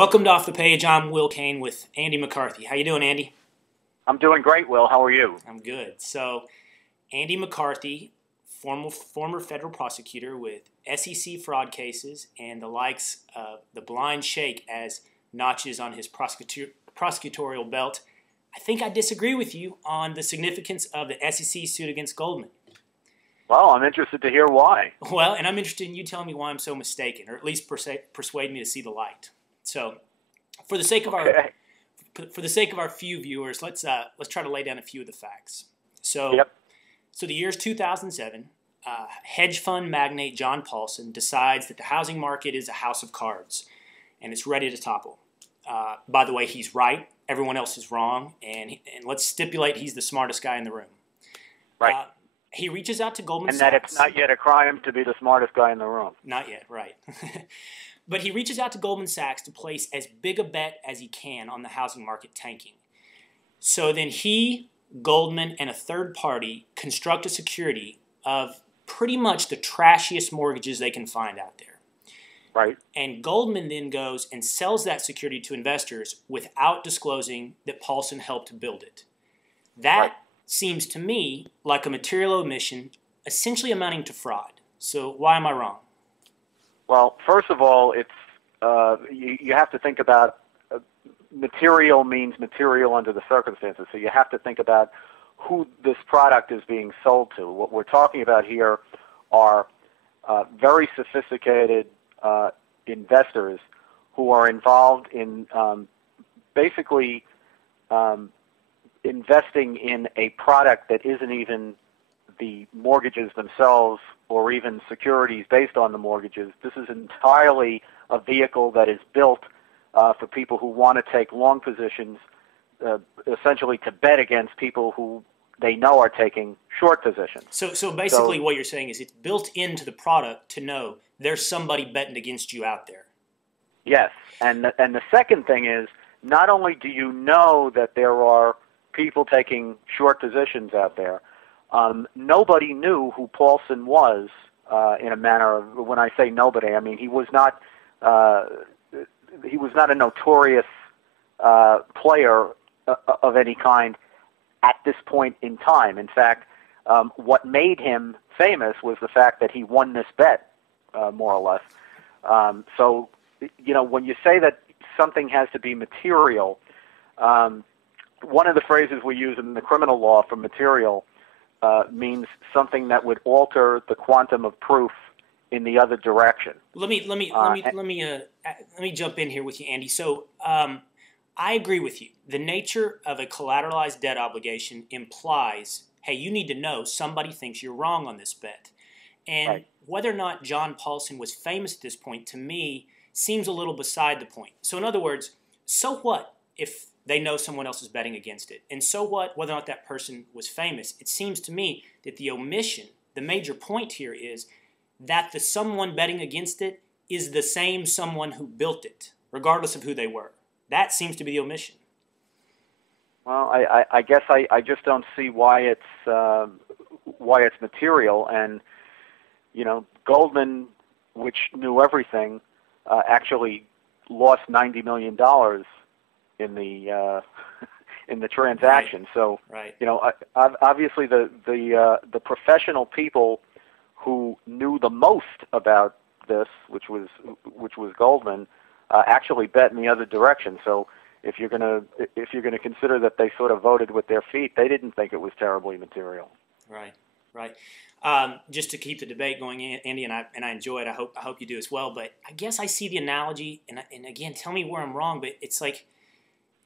Welcome to Off the Page. I'm Will Cain with Andy McCarthy. How you doing, Andy? I'm doing great, Will. How are you? I'm good. So, Andy McCarthy, former federal prosecutor with SEC fraud cases and the likes of the blind sheikh as notches on his prosecutorial belt. I think I disagree with you on the significance of the SEC suit against Goldman. Well, I'm interested to hear why. Well, and I'm interested in you telling me why I'm so mistaken, or at least persuade me to see the light. So, for the sake of our few viewers, let's try to lay down a few of the facts. So, So the year's 2007. Hedge fund magnate John Paulson decides that the housing market is a house of cards, and it's ready to topple. By the way, he's right. Everyone else is wrong, and let's stipulate he's the smartest guy in the room. Right. He reaches out to Goldman Sachs. And that it's not yet a crime to be the smartest guy in the room. Not yet, right. But he reaches out to Goldman Sachs to place as big a bet as he can on the housing market tanking. So then he, Goldman, and a third party construct a security of pretty much the trashiest mortgages they can find out there. Right. And Goldman then goes and sells that security to investors without disclosing that Paulson helped build it. That seems to me like a material omission, essentially amounting to fraud. So why am I wrong? Well, first of all, it's you have to think about material means material under the circumstances. So you have to think about who this product is being sold to. What we're talking about here are very sophisticated investors who are involved in basically investing in a product that isn't even the mortgages themselves or even securities based on the mortgages. This is entirely a vehicle that is built for people who want to take long positions, essentially to bet against people who they know are taking short positions. So basically what you're saying is it's built into the product to know there's somebody betting against you out there. Yes, and the second thing is, not only do you know that there are people taking short positions out there, nobody knew who Paulson was in a manner of, when I say nobody, I mean he was not a notorious player of any kind at this point in time. In fact, what made him famous was the fact that he won this bet, more or less. So, you know, when you say that something has to be material, one of the phrases we use in the criminal law for material means something that would alter the quantum of proof in the other direction. Let me jump in here with you, Andy. So I agree with you. The nature of a collateralized debt obligation implies, hey, you need to know somebody thinks you're wrong on this bet. And whether or not John Paulson was famous at this point, to me, seems a little beside the point. So in other words, so what if they know someone else is betting against it? And so what whether or not that person was famous? It seems to me that the omission, the major point here is that the someone betting against it is the same someone who built it, regardless of who they were. That seems to be the omission. Well, I guess I just don't see why it's material. And, you know, Goldman, which knew everything, actually lost $90 million in the transaction. So, you know, obviously the professional people who knew the most about this, which was Goldman, actually bet in the other direction. So if you're gonna consider that they sort of voted with their feet, they didn't think it was terribly material. Right. Just to keep the debate going, Andy, and I enjoy it. I hope you do as well. But I guess I see the analogy, and again, tell me where I'm wrong. But it's like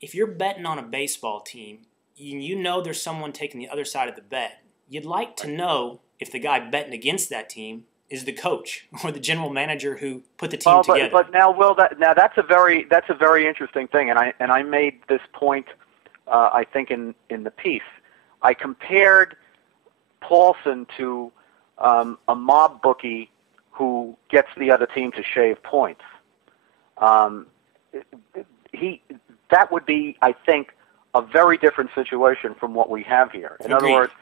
if you're betting on a baseball team, you know there's someone taking the other side of the bet. You'd like to know if the guy betting against that team is the coach or the general manager who put the team together. But now, Will, that's a very interesting thing, and I made this point, I think in the piece. I compared Paulson to a mob bookie who gets the other team to shave points. That would be, I think, a very different situation from what we have here. In other words,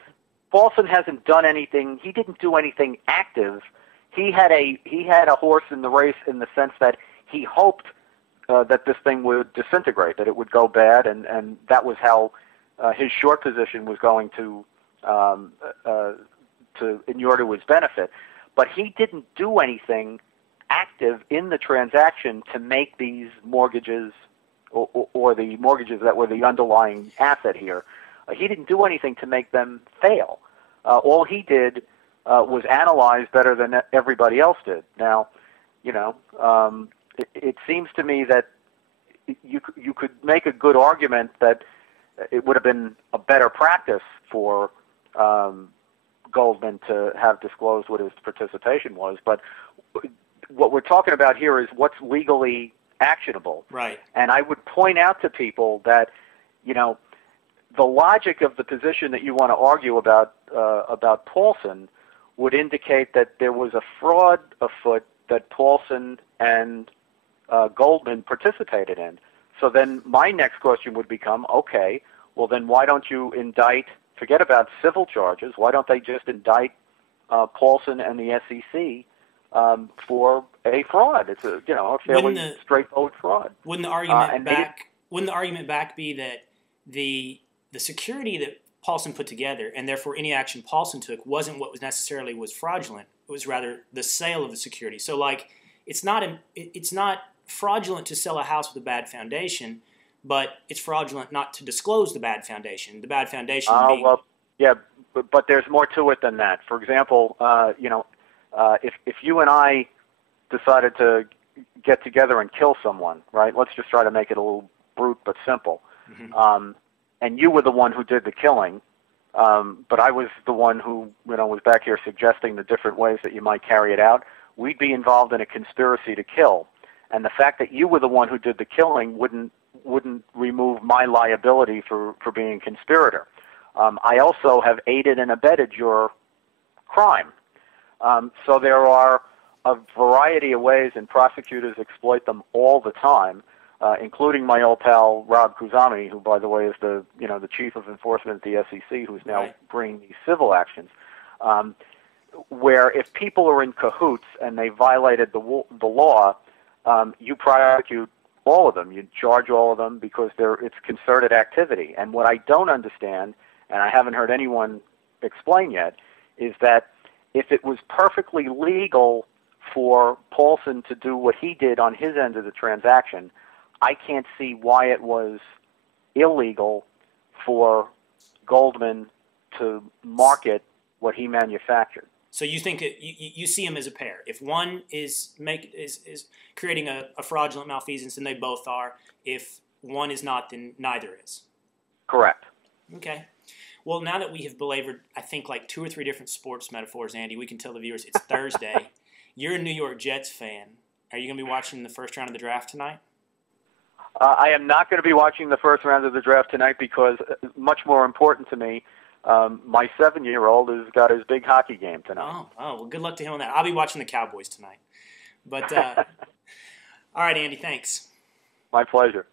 Paulson hasn't done anything. He didn't do anything active. He had a horse in the race in the sense that he hoped that this thing would disintegrate, that it would go bad, and that was how his short position was going to inure to his benefit. But he didn't do anything active in the transaction to make these mortgages or the mortgages that were the underlying asset here. He didn't do anything to make them fail. All he did was analyze better than everybody else did. Now, it seems to me that you could make a good argument that it would have been a better practice for Goldman to have disclosed what his participation was. But what we're talking about here is what's legally actionable. Right. And I would point out to people that, the logic of the position that you want to argue about Paulson would indicate that there was a fraud afoot that Paulson and Goldman participated in. So then my next question would become, okay, well then why don't you indict, forget about civil charges, why don't they just indict Paulson and the SEC for a fraud? It's a fairly straightforward fraud. Wouldn't the argument back be that the security that Paulson put together, and therefore any action Paulson took, wasn't what was necessarily fraudulent? It was rather the sale of the security. So, like, it's not fraudulent to sell a house with a bad foundation, but it's fraudulent not to disclose the bad foundation. The bad foundation being... Well, yeah, but there's more to it than that. For example, if you and I decided to get together and kill someone, right? Let's just try to make it a little brute but simple. Mm-hmm. And you were the one who did the killing, but I was the one who was back here suggesting the different ways that you might carry it out. We'd be involved in a conspiracy to kill, and the fact that you were the one who did the killing wouldn't remove my liability for being a conspirator. I also have aided and abetted your crime. So there are a variety of ways, and prosecutors exploit them all the time, including my old pal Rob Kuzami, who, by the way, is the chief of enforcement at the SEC, who's now bringing these civil actions, where if people are in cahoots and they violated the law, you prosecute all of them. You charge all of them because it's concerted activity. And what I don't understand, and I haven't heard anyone explain yet, is that if it was perfectly legal for Paulson to do what he did on his end of the transaction, I can't see why it was illegal for Goldman to market what he manufactured. So you think you see them as a pair. If one is creating a fraudulent malfeasance, then they both are. If one is not, then neither is. Correct. Okay. Well, now that we have belabored, I think, like 2 or 3 different sports metaphors, Andy, we can tell the viewers it's Thursday. You're a New York Jets fan. Are you going to be watching the first round of the draft tonight? I am not going to be watching the first round of the draft tonight because, much more important to me, my 7-year-old has got his big hockey game tonight. Oh, well, good luck to him on that. I'll be watching the Cowboys tonight. But all right, Andy, thanks. My pleasure.